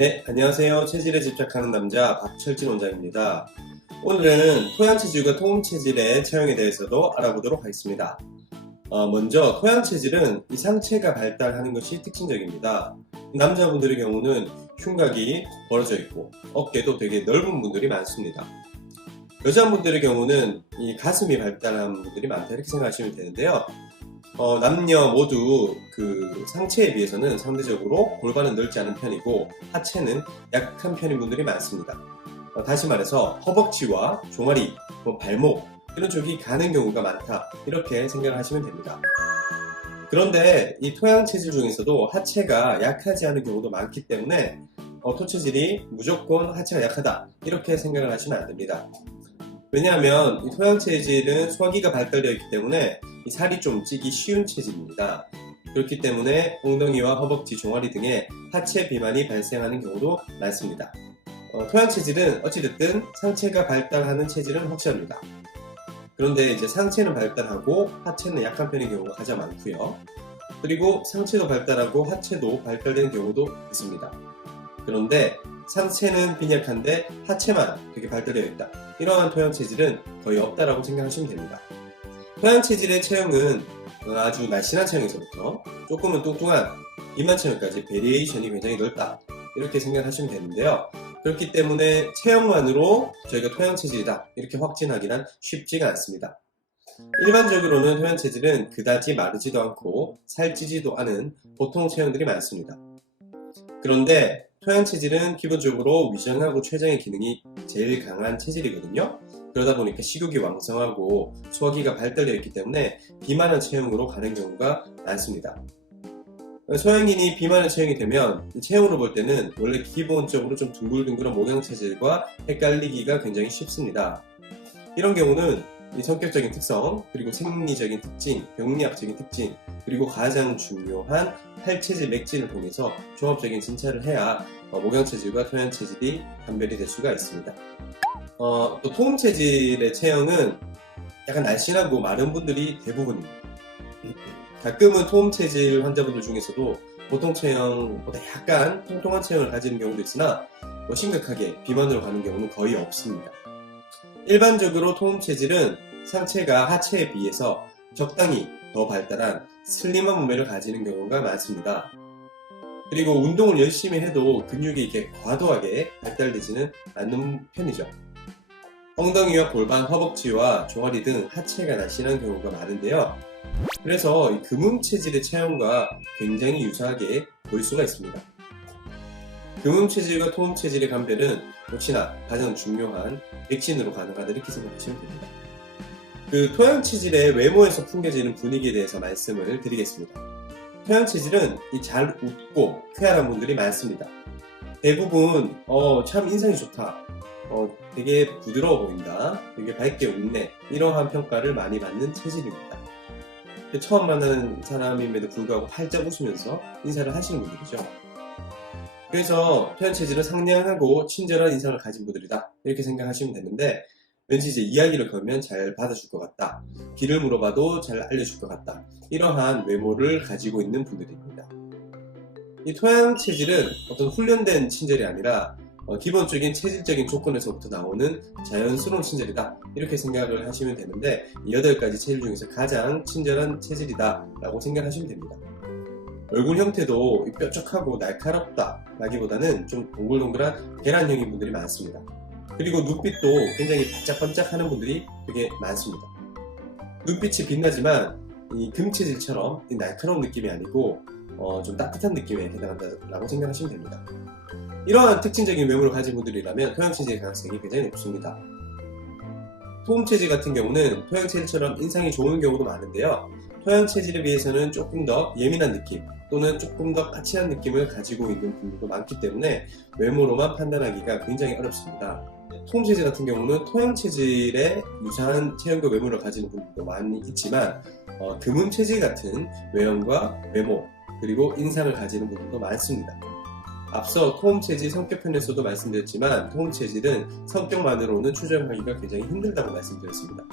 네, 안녕하세요. 체질에 집착하는 남자 박철진 원장입니다. 오늘은 토양체질과 토음체질의 체형에 대해서도 알아보도록 하겠습니다. 먼저 토양체질은 이 상체가 발달하는 것이 특징적입니다. 남자분들의 경우는 흉곽이 벌어져 있고 어깨도 되게 넓은 분들이 많습니다. 여자분들의 경우는 이 가슴이 발달한 분들이 많다 이렇게 생각하시면 되는데요. 남녀 모두 그 상체에 비해서는 상대적으로 골반은 넓지 않은 편이고 하체는 약한 편인 분들이 많습니다. 다시 말해서 허벅지와 종아리, 발목 이런 쪽이 가는 경우가 많다 이렇게 생각을 하시면 됩니다. 그런데 이 토양 체질 중에서도 하체가 약하지 않은 경우도 많기 때문에 토체질이 무조건 하체가 약하다 이렇게 생각을 하시면 안 됩니다. 왜냐하면 이 토양 체질은 소화기가 발달되어 있기 때문에 이 살이 좀 찌기 쉬운 체질입니다. 그렇기 때문에 엉덩이와 허벅지, 종아리 등의 하체 비만이 발생하는 경우도 많습니다. 토양 체질은 어찌됐든 상체가 발달하는 체질은 확실합니다. 그런데 이제 상체는 발달하고 하체는 약한 편인 경우가 가장 많고요. 그리고 상체도 발달하고 하체도 발달되는 경우도 있습니다. 그런데 상체는 빈약한데 하체만 되게 발달되어 있다. 이러한 토양 체질은 거의 없다라고 생각하시면 됩니다. 토양 체질의 체형은 아주 날씬한 체형에서부터 조금은 뚱뚱한 비만 체형까지 베리에이션이 굉장히 넓다. 이렇게 생각하시면 되는데요. 그렇기 때문에 체형만으로 저희가 토양 체질이다. 이렇게 확진하기는 쉽지가 않습니다. 일반적으로는 토양 체질은 그다지 마르지도 않고 살찌지도 않은 보통 체형들이 많습니다. 그런데 토양 체질은 기본적으로 위장하고 췌장의 기능이 제일 강한 체질이거든요. 그러다 보니까 식욕이 왕성하고 소화기가 발달되어 있기 때문에 비만한 체형으로 가는 경우가 많습니다. 소양인이 비만한 체형이 되면 체형으로 볼 때는 원래 기본적으로 좀 둥글둥글한 모양 체질과 헷갈리기가 굉장히 쉽습니다. 이런 경우는 이 성격적인 특성, 그리고 생리적인 특징, 병리학적인 특징, 그리고 가장 중요한 팔체질 맥진을 통해서 종합적인 진찰을 해야 목양체질과 토양체질이 판별이 될 수가 있습니다. 또 토음체질의 체형은 약간 날씬하고 마른 분들이 대부분입니다. 가끔은 토음체질 환자분들 중에서도 보통 체형보다 약간 통통한 체형을 가지는 경우도 있으나 심각하게 비만으로 가는 경우는 거의 없습니다. 일반적으로 토음체질은 상체가 하체에 비해서 적당히 더 발달한 슬림한 몸매를 가지는 경우가 많습니다. 그리고 운동을 열심히 해도 근육이 이렇게 과도하게 발달되지는 않는 편이죠. 엉덩이와 골반, 허벅지와 종아리 등 하체가 날씬한 경우가 많은데요. 그래서 이 금음 체질의 체형과 굉장히 유사하게 보일 수가 있습니다. 금음 체질과 토음 체질의 감별은 역시나 가장 중요한 백신으로 가능하다 이렇게 생각하시면 됩니다. 그 토양 체질의 외모에서 풍겨지는 분위기에 대해서 말씀을 드리겠습니다. 토양 체질은 잘 웃고 쾌활한 분들이 많습니다. 대부분 참 인상이 좋다, 되게 부드러워 보인다, 되게 밝게 웃네 이러한 평가를 많이 받는 체질입니다. 처음 만나는 사람임에도 불구하고 활짝 웃으면서 인사를 하시는 분들이죠. 그래서 토양 체질은 상냥하고 친절한 인상을 가진 분들이다 이렇게 생각하시면 되는데, 왠지 이제 이야기를 걸면 잘 받아줄 것 같다, 길을 물어봐도 잘 알려줄 것 같다, 이러한 외모를 가지고 있는 분들입니다. 이 토양 체질은 어떤 훈련된 친절이 아니라 기본적인 체질적인 조건에서부터 나오는 자연스러운 친절이다 이렇게 생각을 하시면 되는데, 이 8가지 체질 중에서 가장 친절한 체질이다 라고 생각하시면 됩니다. 얼굴 형태도 뾰족하고 날카롭다 라기보다는 좀 동글동글한 계란형인 분들이 많습니다. 그리고 눈빛도 굉장히 반짝반짝 하는 분들이 되게 많습니다. 눈빛이 빛나지만 이 금체질처럼 이 날카로운 느낌이 아니고 좀 따뜻한 느낌에 해당한다고 생각하시면 됩니다. 이러한 특징적인 외모를 가진 분들이라면 토양체질의 가능성이 굉장히 높습니다. 토음체질 같은 경우는 토양체질처럼 인상이 좋은 경우도 많은데요. 토양체질에 비해서는 조금 더 예민한 느낌 또는 조금 더 까칠한 느낌을 가지고 있는 분들도 많기 때문에 외모로만 판단하기가 굉장히 어렵습니다. 토음체질 같은 경우는 토양체질에 유사한 체형과 외모를 가지는 분들도 많이 있지만 금음체질 같은 외형과 외모 그리고 인상을 가지는 분들도 많습니다. 앞서 토음체질 성격편에서도 말씀드렸지만 토음체질은 성격만으로는 추정하기가 굉장히 힘들다고 말씀드렸습니다.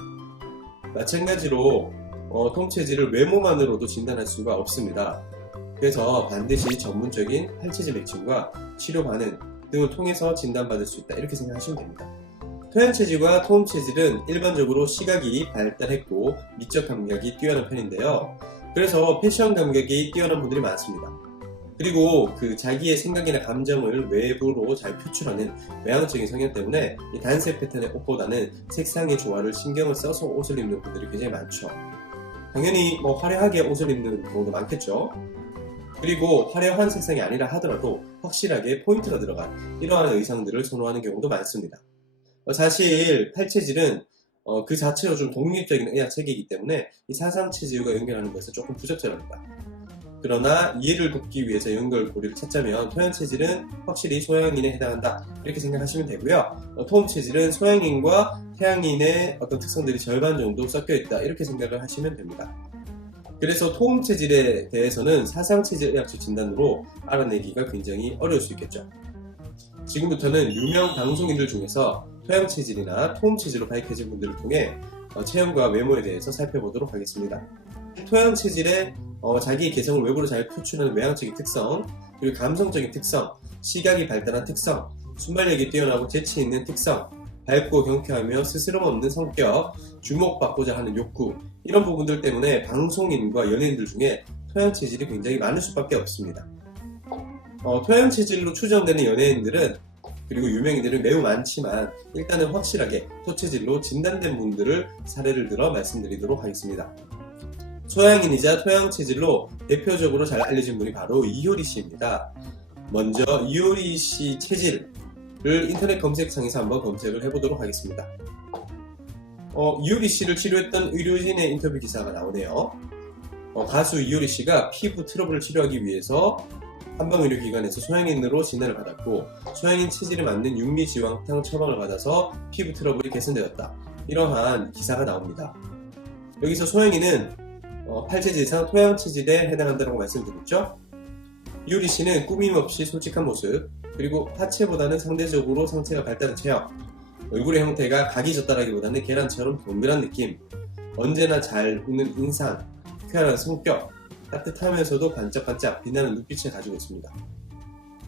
마찬가지로 토음체질을 외모만으로도 진단할 수가 없습니다. 그래서 반드시 전문적인 팔체질 매칭과 치료 반응 등을 통해서 진단받을 수 있다, 이렇게 생각하시면 됩니다. 토양체질과 토움체질은 일반적으로 시각이 발달했고 미적 감각이 뛰어난 편인데요. 그래서 패션 감각이 뛰어난 분들이 많습니다. 그리고 자기의 생각이나 감정을 외부로 잘 표출하는 외향적인 성향 때문에 이 단색 패턴의 옷보다는 색상의 조화를 신경을 써서 옷을 입는 분들이 굉장히 많죠. 당연히 화려하게 옷을 입는 경우도 많겠죠. 그리고 화려한 색상이 아니라 하더라도 확실하게 포인트가 들어간 이러한 의상들을 선호하는 경우도 많습니다. 사실 팔체질은 그 자체로 좀 독립적인 의학 체계이기 때문에 이 사상체질과 연결하는 것은 조금 부적절합니다. 그러나 이해를 돕기 위해서 연결고리를 찾자면 토양체질은 확실히 소양인에 해당한다, 이렇게 생각하시면 되고요. 토움체질은 소양인과 태양인의 어떤 특성들이 절반 정도 섞여 있다, 이렇게 생각을 하시면 됩니다. 그래서 토움체질에 대해서는 사상체질 의학적 진단으로 알아내기가 굉장히 어려울 수 있겠죠. 지금부터는 유명 방송인들 중에서 토양체질이나 토움체질로 밝혀진 분들을 통해 체형과 외모에 대해서 살펴보도록 하겠습니다. 토양체질의 자기의 개성을 외부로 잘 표출하는 외향적인 특성, 그리고 감성적인 특성, 시각이 발달한 특성, 순발력이 뛰어나고 재치 있는 특성, 밝고 경쾌하며 스스럼 없는 성격, 주목받고자 하는 욕구, 이런 부분들 때문에 방송인과 연예인들 중에 토양체질이 굉장히 많을 수밖에 없습니다. 토양체질로 추정되는 연예인들은 그리고 유명인들은 매우 많지만 일단은 확실하게 토체질로 진단된 분들을 사례를 들어 말씀드리도록 하겠습니다. 소양인이자 토양체질로 대표적으로 잘 알려진 분이 바로 이효리 씨입니다. 먼저 이효리 씨 체질을 인터넷 검색창에서 한번 검색을 해보도록 하겠습니다. 이효리 씨를 치료했던 의료진의 인터뷰 기사가 나오네요. 가수 이효리 씨가 피부 트러블을 치료하기 위해서 한방의료기관에서 소양인으로 진단을 받았고 소양인 체질에 맞는 육미지왕탕 처방을 받아서 피부 트러블이 개선되었다, 이러한 기사가 나옵니다. 여기서 소양인은 팔체질상 토양체질에 해당한다고 말씀드렸죠. 이효리 씨는 꾸밈없이 솔직한 모습, 그리고 하체보다는 상대적으로 상체가 발달한 체형, 얼굴의 형태가 각이 졌다라기보다는 계란처럼 동그란 느낌, 언제나 잘 웃는 인상, 쾌활한 성격, 따뜻하면서도 반짝반짝 빛나는 눈빛을 가지고 있습니다.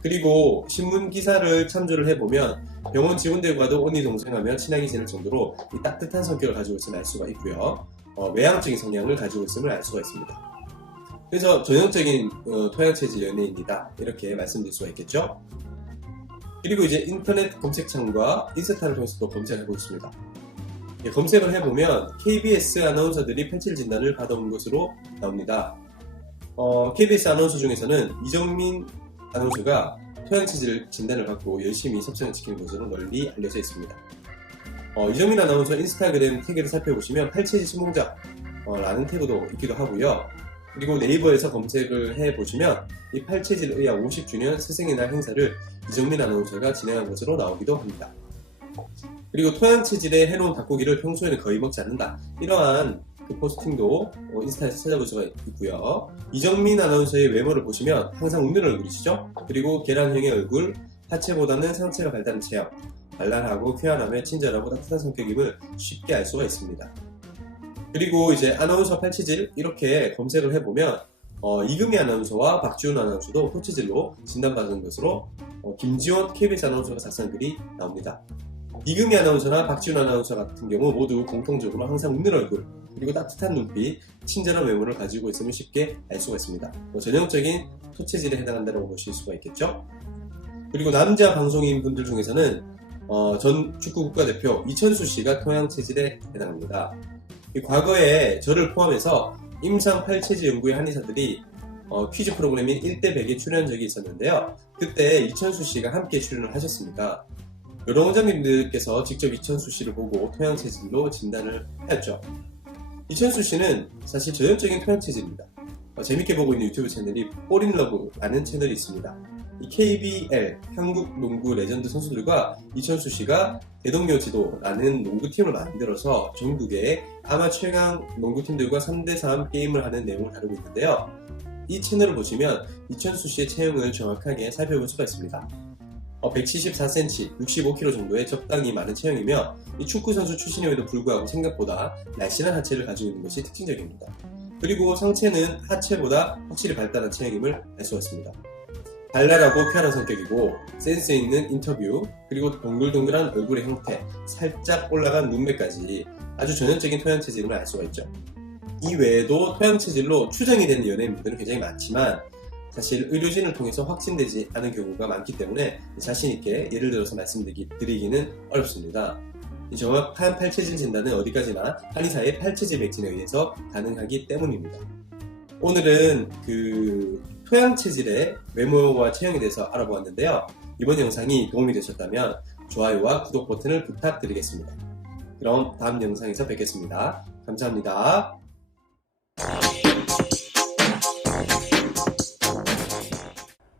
그리고 신문 기사를 참조를 해보면 병원 직원들과도 언니 동생하며 친하게 지낼 정도로 이 따뜻한 성격을 가지고 있음을 알 수가 있고요. 외향적인 성향을 가지고 있음을 알 수가 있습니다. 그래서 전형적인 토양체질 연예인이다, 이렇게 말씀드릴 수가 있겠죠. 그리고 이제 인터넷 검색창과 인스타를 통해서 또 검색을 해보겠습니다. 검색을 해보면 KBS 아나운서들이 팔체질 진단을 받아온 것으로 나옵니다. KBS 아나운서 중에서는 이정민 아나운서가 토양체질 진단을 받고 열심히 섭정을 지키는 것으로 널리 알려져 있습니다. 이정민 아나운서 인스타그램 태그를 살펴보시면 팔체질 신봉자 라는 태그도 있기도 하고요. 그리고 네이버에서 검색을 해보시면 이 팔체질 의학 50주년 스승의 날 행사를 이정민 아나운서가 진행한 것으로 나오기도 합니다. 그리고 토양체질에 해놓은 닭고기를 평소에는 거의 먹지 않는다, 이러한 포스팅도 인스타에서 찾아볼 수가 있고요. 이정민 아나운서의 외모를 보시면 항상 웃는 얼굴이시죠. 그리고 계란형의 얼굴, 하체보다는 상체가 발달한 체형, 발랄하고 쾌활하며 친절하고 따뜻한 성격임을 쉽게 알 수가 있습니다. 그리고 이제 아나운서 팔체질 이렇게 검색을 해보면 이금희 아나운서와 박지훈 아나운서도 토체질로 진단받은 것으로 김지원 KBS 아나운서가 작성한 글이 나옵니다. 이금희 아나운서나 박지훈 아나운서 같은 경우 모두 공통적으로 항상 웃는 얼굴, 그리고 따뜻한 눈빛, 친절한 외모를 가지고 있음을 쉽게 알 수가 있습니다. 전형적인 토체질에 해당한다고 보실 수가 있겠죠. 그리고 남자 방송인 분들 중에서는 전 축구 국가대표 이천수 씨가 토양체질에 해당합니다. 과거에 저를 포함해서 임상 팔체질 연구의 한의사들이 퀴즈 프로그램인 1대100에 출연한 적이 있었는데요. 그때 이천수 씨가 함께 출연을 하셨습니다. 여러 원장님들께서 직접 이천수 씨를 보고 토양체질로 진단을 하였죠. 이천수 씨는 사실 전형적인 토양체질입니다. 재밌게 보고 있는 유튜브 채널이 볼인러브라는 채널이 있습니다. 이 KBL 한국 농구 레전드 선수들과 이천수 씨가 대동료 지도라는 농구팀을 만들어서 전국의 아마 최강 농구팀들과 3대3 게임을 하는 내용을 다루고 있는데요. 이 채널을 보시면 이천수 씨의 체형을 정확하게 살펴볼 수가 있습니다. 174cm, 65kg 정도의 적당히 많은 체형이며 이 축구선수 출신임에도 불구하고 생각보다 날씬한 하체를 가지고 있는 것이 특징적입니다. 그리고 상체는 하체보다 확실히 발달한 체형임을 알 수가 있습니다. 발랄하고 쾌활한 성격이고 센스 있는 인터뷰, 그리고 동글동글한 얼굴의 형태, 살짝 올라간 눈매까지 아주 전형적인 토양 체질임을 알 수가 있죠. 이 외에도 토양 체질로 추정이 되는 연예인분들은 굉장히 많지만 사실 의료진을 통해서 확진되지 않은 경우가 많기 때문에 자신있게 예를 들어서 말씀드리기는 어렵습니다. 이 정확한 팔체질 진단은 어디까지나 한의사의 팔체질 백진에 의해서 가능하기 때문입니다. 오늘은 토양 체질의 외모와 체형에 대해서 알아보았는데요. 이번 영상이 도움이 되셨다면 좋아요와 구독 버튼을 부탁드리겠습니다. 그럼 다음 영상에서 뵙겠습니다. 감사합니다.